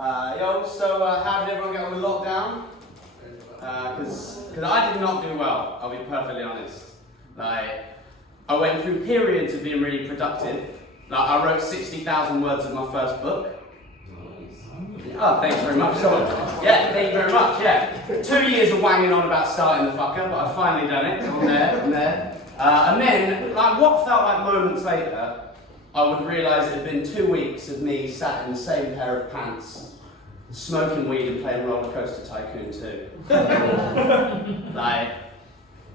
How did everyone get on with lockdown? Because I did not do well, I'll be perfectly honest. Like, I went through periods of being really productive. Like, I wrote 60,000 words of my first book. Oh, thanks very much. Yeah, thank you very much, yeah. 2 years of wanging on about starting the fucker, but I've finally done it. I'm there. And then, like, what felt like moments later, I would realise it had been 2 weeks of me sat in the same pair of pants, smoking weed and playing Roller Coaster Tycoon 2. Like,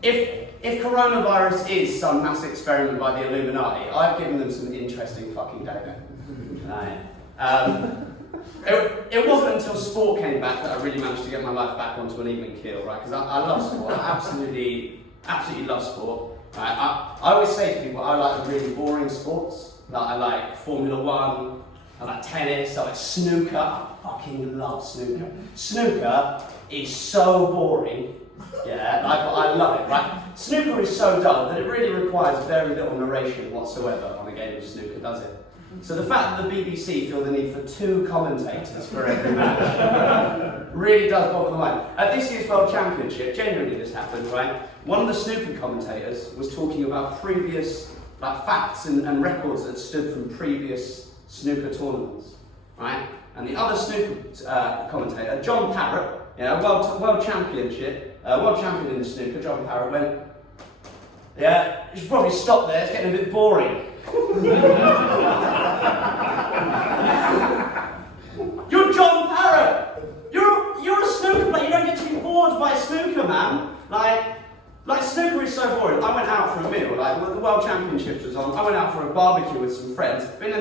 if coronavirus is some mass experiment by the Illuminati, I've given them some interesting fucking data. It wasn't until sport came back that I really managed to get my life back onto an even keel, right? Because I love sport. I absolutely love sport. I always say to people, I like really boring sports. Like, I like Formula One, I like tennis, I like snooker. I fucking love snooker. Snooker is so boring. Yeah, I love it, right? Snooker is so dull that it really requires very little narration whatsoever on a game of snooker, does it? So the fact that the BBC feel the need for 2 commentators for every match really does boggle the mind. At this year's World Championship, genuinely this happened, right? One of the snooker commentators was talking about previous facts and records that stood from previous snooker tournaments, right? And the other snooker commentator, John Parrott, world champion in the snooker, John Parrott went, yeah, you should probably stop there, it's getting a bit boring. You're John Parrott! You're a snooker player, you don't get to be bored by snooker, man. Like snooker is so boring. I went out for a meal, like when the World Championships was on, I went out for a barbecue with some friends, been out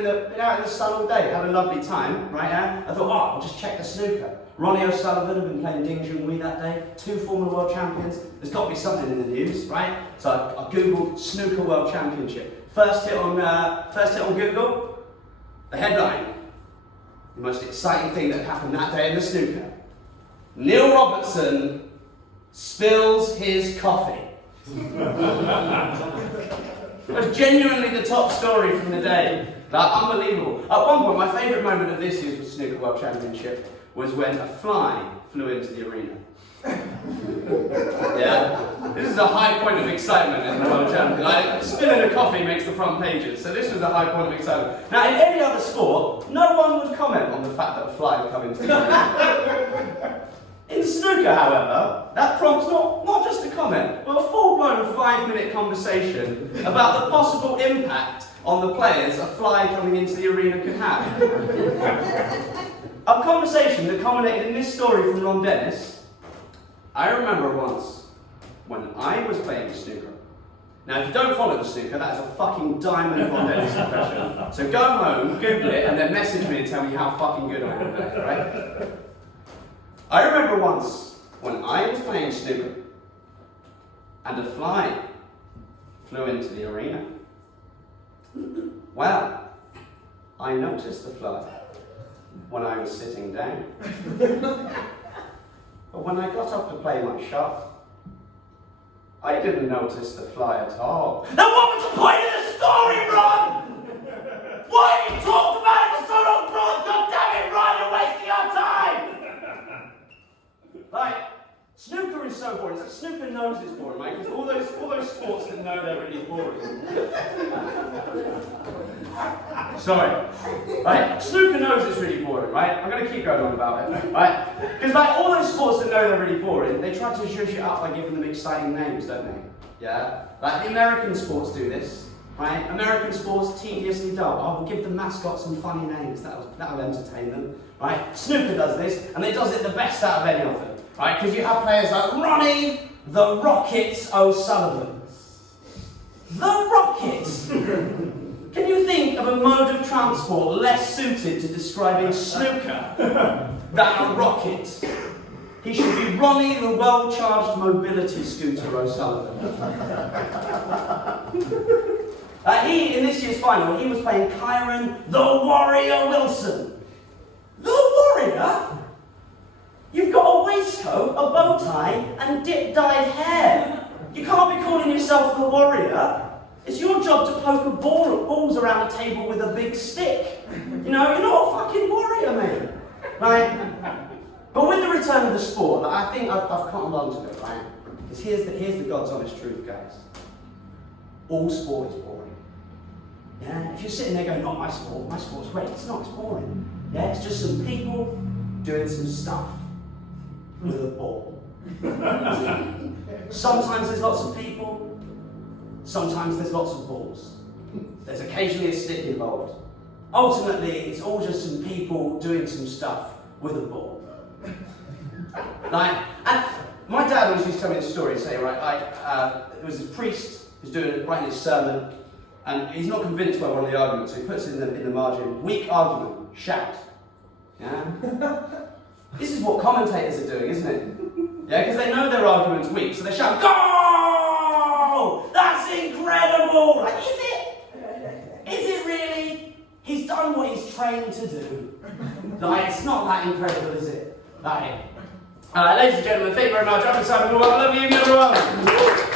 in the sun all day, had a lovely time, right? I thought, I'll just check the snooker. Ronnie O'Sullivan had been playing Ding Junhui that day, 2 former world champions, there's got to be something in the news, right? So I googled snooker world championship. First hit on Google, the headline, the most exciting thing that happened that day in the snooker. Neil Robertson spills his coffee. It was genuinely the top story from the day. Like, unbelievable. At one point, my favourite moment of this year's Snooker World Championship was when a fly flew into the arena. Yeah, this is a high point of excitement in the World Championship. Like, spilling a coffee makes the front pages, so this was a high point of excitement. Now, in any other sport, no one would comment on the fact that a fly had come into the arena. In snooker, however, that prompts not just a comment, but a full-blown 5-minute conversation about the possible impact on the players a fly coming into the arena could have. A conversation that culminated in this story from Ron Dennis. I remember once when I was playing snooker. Now, if you don't follow the snooker, that is a fucking diamond Ron Dennis impression. So go home, Google it, and then message me and tell me how fucking good I am at it, right? I remember once when I was playing snooker and a fly flew into the arena. Well, I noticed the fly when I was sitting down. But when I got up to play my shot, I didn't notice the fly at all. Now what was the point of the story, Ron? Why have you talked about it for so long, Ron? God damn it, Ron, you're wasting our time! Like, snooker is so boring. It's like snooker knows it's boring, right? Because all those sports that know they're really boring. Sorry. Right? Snooker knows it's really boring, right? I'm going to keep going on about it, right? Because like all those sports that know they're really boring, they try to zhuzh it up by giving them exciting names, don't they? Yeah? Like the American sports do this, right? American sports, tediously dull. Oh, we'll give the mascots some funny names. That'll entertain them, right? Snooker does this, and it does it the best out of any of them. Right, because you have players like Ronnie the Rockets O'Sullivan. The Rockets! Can you think of a mode of transport less suited to describing snooker than a rocket? He should be Ronnie the well-charged mobility scooter O'Sullivan. In this year's final, he was playing Kyron the Warrior Wilson. The Warrior? You've got a waistcoat, a bow tie, and dip-dyed hair. You can't be calling yourself the Warrior. It's your job to poke balls around a table with a big stick. You know, you're not a fucking warrior, mate. Right? But with the return of the sport, like, I think I've cottoned on to it, right? Because here's the God's honest truth, guys. All sport is boring. Yeah? If you're sitting there going, not my sport's great. It's not, it's boring. Yeah? It's just some people doing some stuff with a ball. Sometimes there's lots of people, sometimes there's lots of balls. There's occasionally a stick involved. Ultimately, it's all just some people doing some stuff with a ball. Like, and my dad always used to tell me this story, say, right, there was a priest who's writing his sermon, and he's not convinced by one of the arguments, so he puts in the margin, weak argument, shout. Yeah? This is what commentators are doing, isn't it? Yeah, because they know their argument's weak, so they shout, "Go! That's incredible!" Like, is it? Is it really? He's done what he's trained to do. Like, it's not that incredible, is it? Like, ladies and gentlemen, thank you very much. I'm Simon Moore. I love you, everyone.